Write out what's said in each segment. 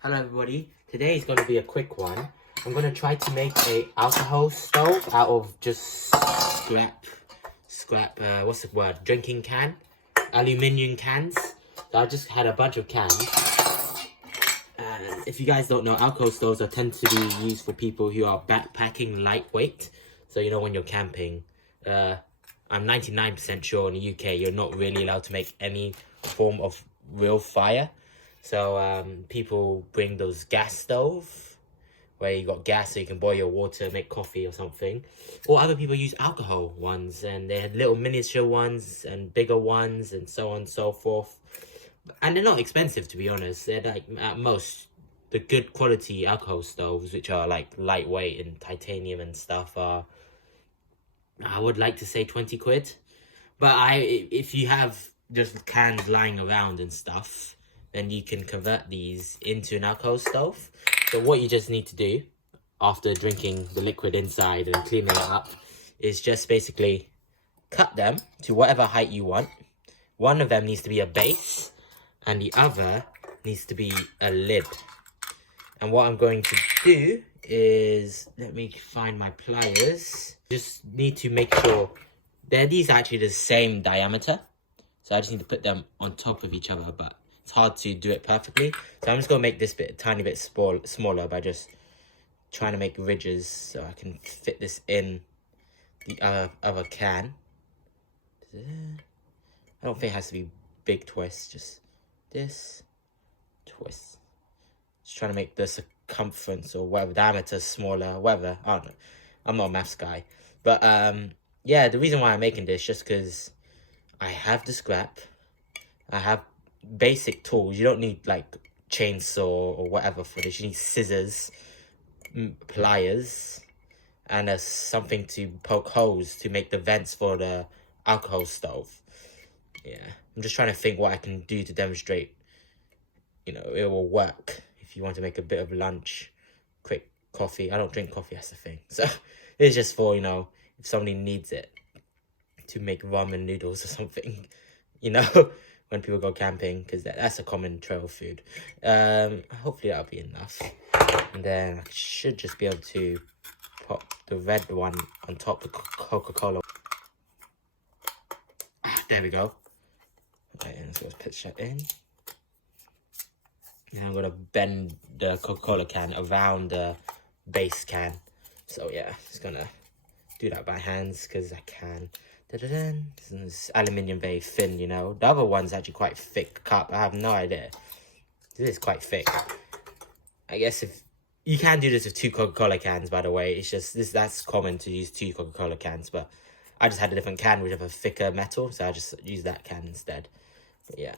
Hello everybody, today is going to be a quick one. I'm going to try to make a alcohol stove out of just what's the word, drinking can, aluminium cans. So I just had a bunch of cans. And if you guys don't know, alcohol stoves tend to be used for people who are backpacking lightweight. So you know when you're camping, I'm 99% sure in the UK you're not really allowed to make any form of real fire. So people bring those gas stove where you got gas so you can boil your water, make coffee or something. Or other people use alcohol ones, and they had little miniature ones and bigger ones and so on and so forth. And they're not expensive, to be honest. They're like, at most, the good quality alcohol stoves, which are like lightweight and titanium and stuff, are, I would like to say 20 quid. But if you have just cans lying around and stuff, then you can convert these into an alcohol stove. So what you just need to do after drinking the liquid inside and cleaning it up is just basically cut them to whatever height you want. One of them needs to be a base and the other needs to be a lid. And what I'm going to do is, let me find my pliers. Just need to make sure these are actually the same diameter. So I just need to put them on top of each other, but it's hard to do it perfectly. So I'm just going to make this bit a tiny bit smaller by just trying to make ridges so I can fit this in the other can. I don't think it has to be big twists, just this twist. Just trying to make the circumference or whatever, diameter smaller, whatever. I don't know. I'm not a maths guy. But yeah, the reason why I'm making this just because I have the scrap. I have basic tools. You don't need like chainsaw or whatever for this. You need scissors, pliers, and something to poke holes to make the vents for the alcohol stove. Yeah, I'm just trying to think what I can do to demonstrate, you know, it will work if you want to make a bit of lunch, quick coffee. I don't drink coffee, that's the thing. So it's just for, you know, if somebody needs it to make ramen noodles or something, you know, when people go camping, because that's a common trail food. Hopefully that'll be enough. And then I should just be able to pop the red one on top of Coca-Cola. There we go. Okay, and so let's pitch that in. And I'm gonna bend the Coca-Cola can around the base can. So yeah, just gonna do that by hands because I can. This aluminium, very thin, you know. The other one's actually quite thick cup. I have no idea. This is quite thick. I guess if you can do this with 2 Coca-Cola cans, by the way. It's just that's common to use 2 Coca-Cola cans, but I just had a different can with a thicker metal, so I just used that can instead. But yeah.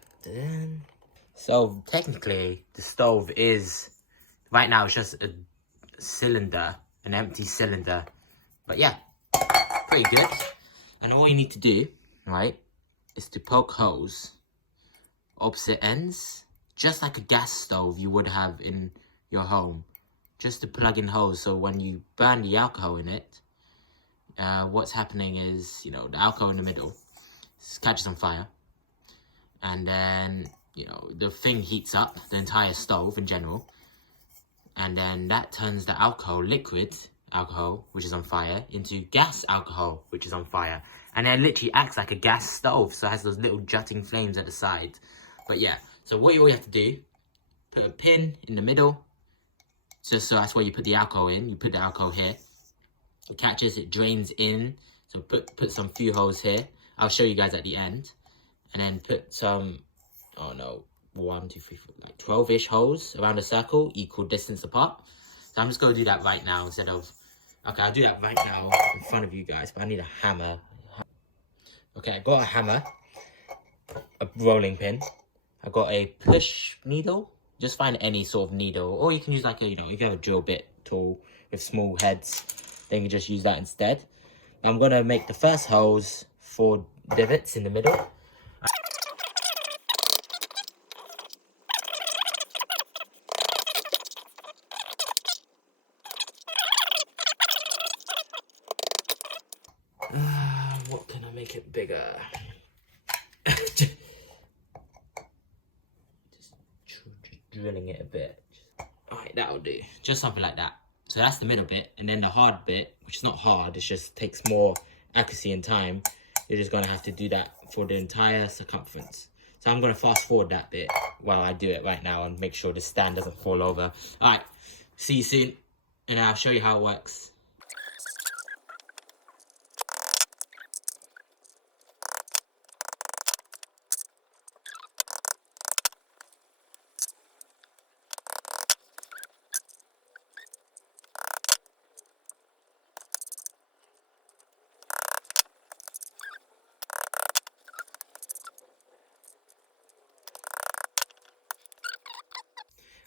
So technically, the stove is right now it's just a cylinder, an empty cylinder. But yeah, pretty good. And all you need to do, right, is to poke holes opposite ends, just like a gas stove you would have in your home. Just to plug in holes, so when you burn the alcohol in it, what's happening is, you know, the alcohol in the middle catches on fire. And then, you know, the thing heats up, the entire stove in general. And then that turns the alcohol, liquid alcohol, which is on fire, into gas alcohol, which is on fire. And it literally acts like a gas stove, so it has those little jutting flames at the side. But yeah, so what you all have to do, put a pin in the middle, so that's where you put the alcohol in. You put the alcohol here, it catches, it drains in, so put some few holes here. I'll show you guys at the end. And then put some, oh no, 1, 2, 3, 4, like 12-ish holes around a circle, equal distance apart. So I'm just going to do that right now instead of, okay, I'll do that right now in front of you guys, but I need a hammer. Okay, I got a hammer, a rolling pin, I got a push needle. Just find any sort of needle, or you can use like a, you know, if you have a drill bit tool with small heads, then you can just use that instead. I'm going to make the first holes 4 divots in the middle. What can I make it bigger? Just drilling it a bit. Alright, that'll do. Just something like that. So that's the middle bit, and then the hard bit, which is not hard, it just takes more accuracy and time. You're just gonna have to do that for the entire circumference. So I'm gonna fast forward that bit while I do it right now and make sure the stand doesn't fall over. Alright, see you soon, and I'll show you how it works.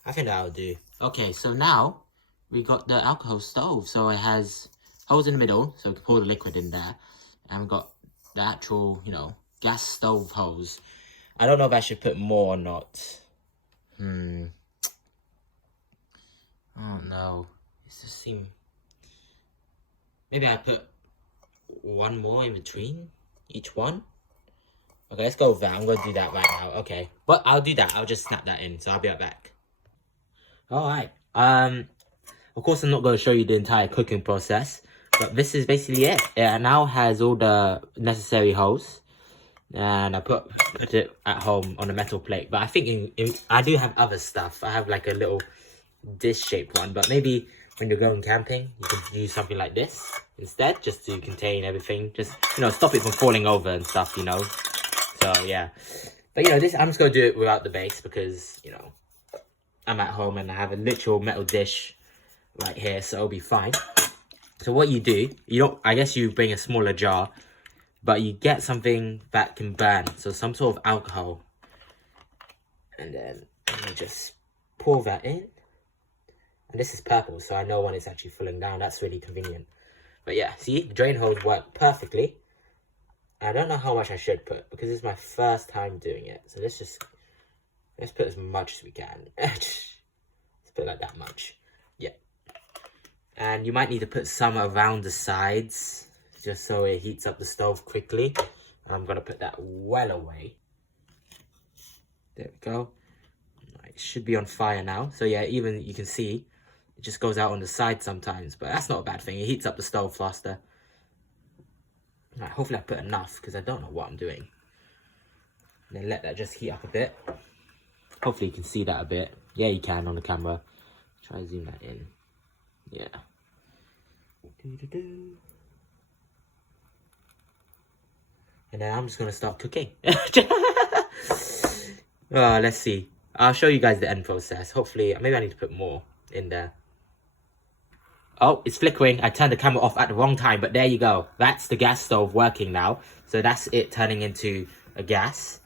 I think that'll do. Okay, so now we got the alcohol stove. So it has holes in the middle, so we can pour the liquid in there. And we've got the actual, you know, gas stove hose. I don't know if I should put more or not. Oh no. It just seems... Maybe I put one more in between each one. Okay, let's go with that. I'm going to do that right now. Okay. But I'll do that. I'll just snap that in. So I'll be right back. Alright, of course I'm not going to show you the entire cooking process, but this is basically it. It now has all the necessary holes, and I put it at home on a metal plate. But I think I do have other stuff. I have like a little dish-shaped one, but maybe when you're going camping, you can use something like this instead, just to contain everything. Just, you know, stop it from falling over and stuff, you know. So, yeah. But, you know, this I'm just going to do it without the base because, you know, I'm at home and I have a literal metal dish right here, so it'll be fine. So what you do, I guess you bring a smaller jar, but you get something that can burn, so some sort of alcohol. And then you just pour that in. And this is purple, so I know when it's actually filling down. That's really convenient. But yeah, see, the drain hose work perfectly. I don't know how much I should put because it's my first time doing it. So let's put as much as we can. Let's put like that much. Yeah. And you might need to put some around the sides, just so it heats up the stove quickly. I'm going to put that well away. There we go. It should be on fire now. So yeah, even you can see, it just goes out on the side sometimes. But that's not a bad thing. It heats up the stove faster. Right, hopefully I put enough, because I don't know what I'm doing. And then let that just heat up a bit. Hopefully you can see that a bit. Yeah, you can on the camera. Try to zoom that in. Yeah. And then I'm just going to start cooking. Let's see. I'll show you guys the end process. Hopefully, maybe I need to put more in there. Oh, it's flickering. I turned the camera off at the wrong time, but there you go. That's the gas stove working now. So that's it turning into a gas.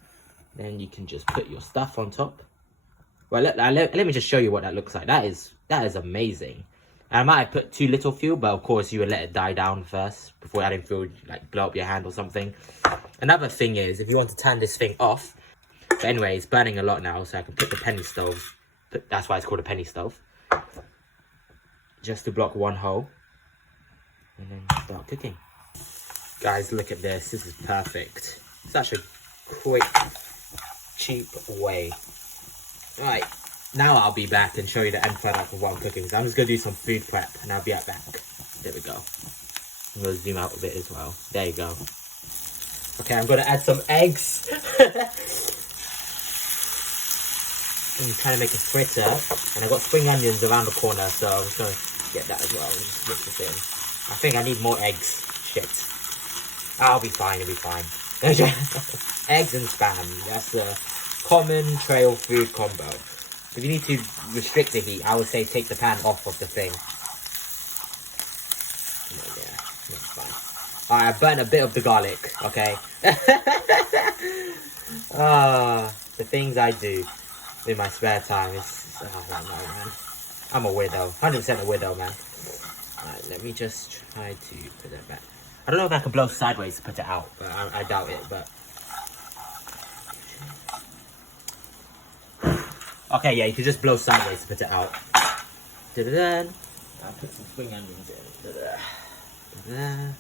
Then you can just put your stuff on top. Well, let me just show you what that looks like. That is amazing. And I might have put too little fuel, but of course you would let it die down first before adding fuel, like blow up your hand or something. Another thing is, if you want to turn this thing off, but anyway, it's burning a lot now, so I can put the penny stove. That's why it's called a penny stove. Just to block one hole. And then start cooking. Guys, look at this. This is perfect. Such a quick, cheap way. Right, now I'll be back and show you the end product of what I'm cooking. So I'm just going to do some food prep and I'll be right back. There we go. I'm going to zoom out a bit as well. There you go. Okay, I'm going to add some eggs. I'm trying to make a fritter. And I've got spring onions around the corner, so I'm just going to get that as well. Just mix this in. I think I need more eggs. Shit. I'll be fine, it'll be fine. Eggs and spam. That's the common trail food combo. If you need to restrict the heat, I would say take the pan off of the thing. Yeah, that's fine. Alright, I burnt a bit of the garlic, okay? The things I do in my spare time is... Oh, I don't know, man. I'm a weirdo. 100% a weirdo, man. Alright, let me just try to put it back. I don't know if I can blow sideways to put it out, but I doubt it, but... Okay, yeah, you can just blow sideways to put it out. Da-da-da. I'll put some spring onions in. Da-da-da. Da-da-da.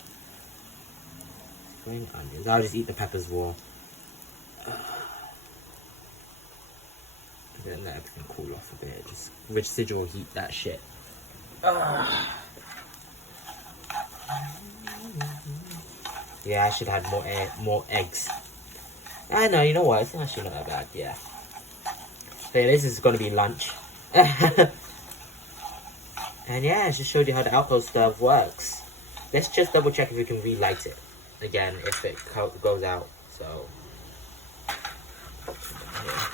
Spring onions. I'll just eat the peppers raw. Then let everything cool off a bit. residual heat, that shit. Yeah, I should have more eggs. I know, you know what? It's actually not that bad, yeah. So yeah, this is going to be lunch. And yeah, I just showed you how the alcohol stove works. Let's just double check if we can relight it again, if it goes out. So, yeah.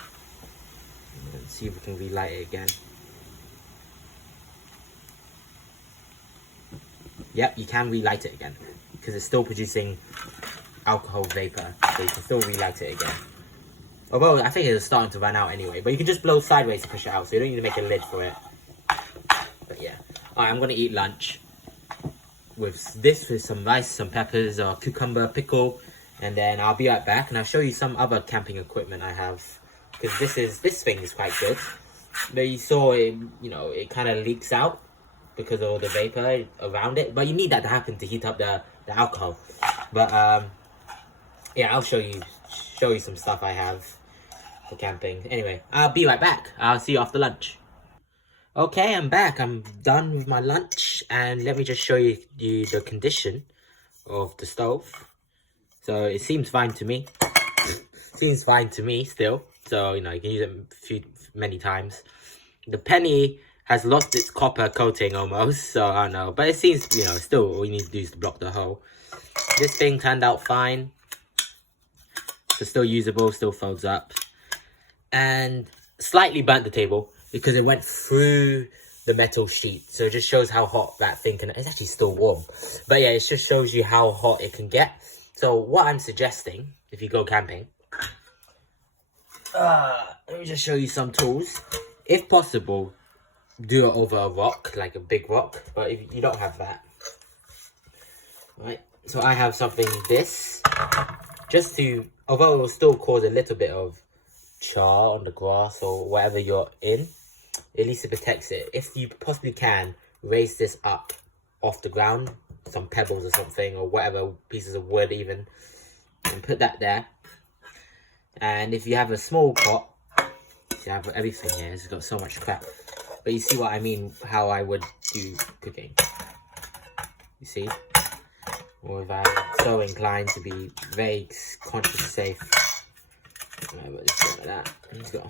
Let's see if we can relight it again. Yep, you can relight it again because it's still producing alcohol vapor, so you can still relight it again. Although I think it's starting to run out anyway, but you can just blow sideways to push it out, so you don't need to make a lid for it. But yeah, alright, I'm gonna eat lunch with some rice, some peppers, or cucumber pickle, and then I'll be right back and I'll show you some other camping equipment I have, because this thing is quite good. But you saw it, you know, it kind of leaks out because of all the vapor around it, but you need that to happen to heat up the alcohol. But yeah, I'll show you some stuff I have for camping. Anyway, I'll be right back. I'll see you after lunch. Okay, I'm back. I'm done with my lunch, and let me just show you the condition of the stove. So it seems fine to me. Seems fine to me still. So, you know, you can use it many times. The penny has lost its copper coating almost, so I don't know. But it seems, you know, still all you need to do is to block the hole. This thing turned out fine. So still usable, still folds up. And slightly burnt the table because it went through the metal sheet. So it just shows how hot that thing can... It's actually still warm. But yeah, it just shows you how hot it can get. So what I'm suggesting, if you go camping... let me just show you some tools. If possible, do it over a rock, like a big rock. But if you don't have that... Right, so I have something this. Just to... Although it will still cause a little bit of char on the grass or whatever you're in, at least it protects it. If you possibly can, raise this up off the ground, some pebbles or something, or whatever, pieces of wood even, and put that there. And if you have a small pot, you have everything here, it's got so much crap. But you see what I mean, how I would do cooking. You see? Or if I'm so inclined to be very conscious and safe. Right, just go like that. Let's go.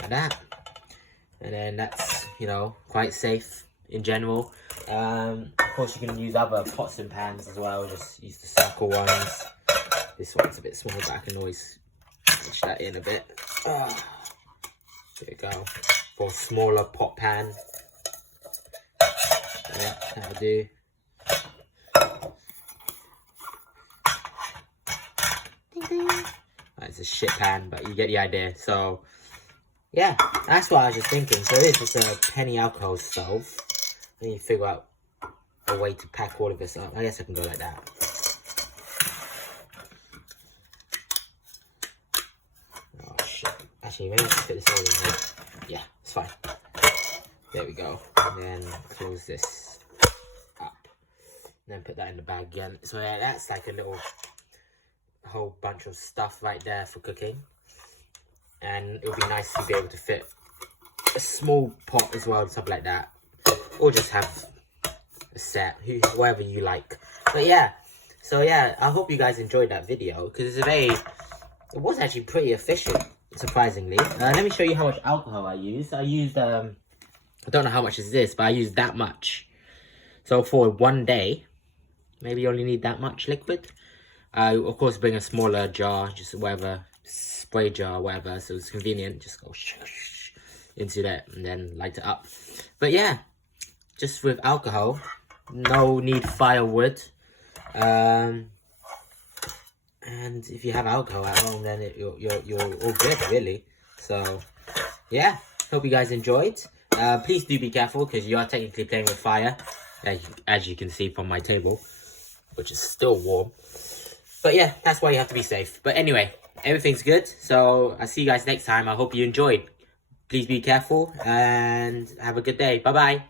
Like that. And then that's, you know, quite safe in general. Of course, you can use other pots and pans as well. Just use the circle ones. This one's a bit small, but I can always push that in a bit. There you go. For a smaller pot pan. Yeah, that'll do. It's a shit pan, but you get the idea. So, yeah, that's what I was just thinking. So this is a penny alcohol stove. I need to figure out a way to pack all of this up. I guess I can go like that. Oh, shit. Actually, maybe I can fit this all in here. Yeah, it's fine. There we go. And then close this up. And then put that in the bag again. So, yeah, that's like a little... whole bunch of stuff right there for cooking, and it would be nice to be able to fit a small pot as well, stuff like that, or just have a set, whatever you like. But yeah, so yeah, I hope you guys enjoyed that video, because it was actually pretty efficient, surprisingly. Let me show you how much alcohol I used. I used I don't know how much is this, but I used that much. So for one day, maybe you only need that much liquid. Of course, bring a smaller jar, just whatever, spray jar, whatever, so it's convenient. Just go into that and then light it up. But yeah, just with alcohol, no need firewood. And if you have alcohol at home, then you're all good, really. So yeah, hope you guys enjoyed. Please do be careful, because you are technically playing with fire, as you can see from my table, which is still warm. But yeah, that's why you have to be safe. But anyway, everything's good. So I'll see you guys next time. I hope you enjoyed. Please be careful and have a good day. Bye-bye.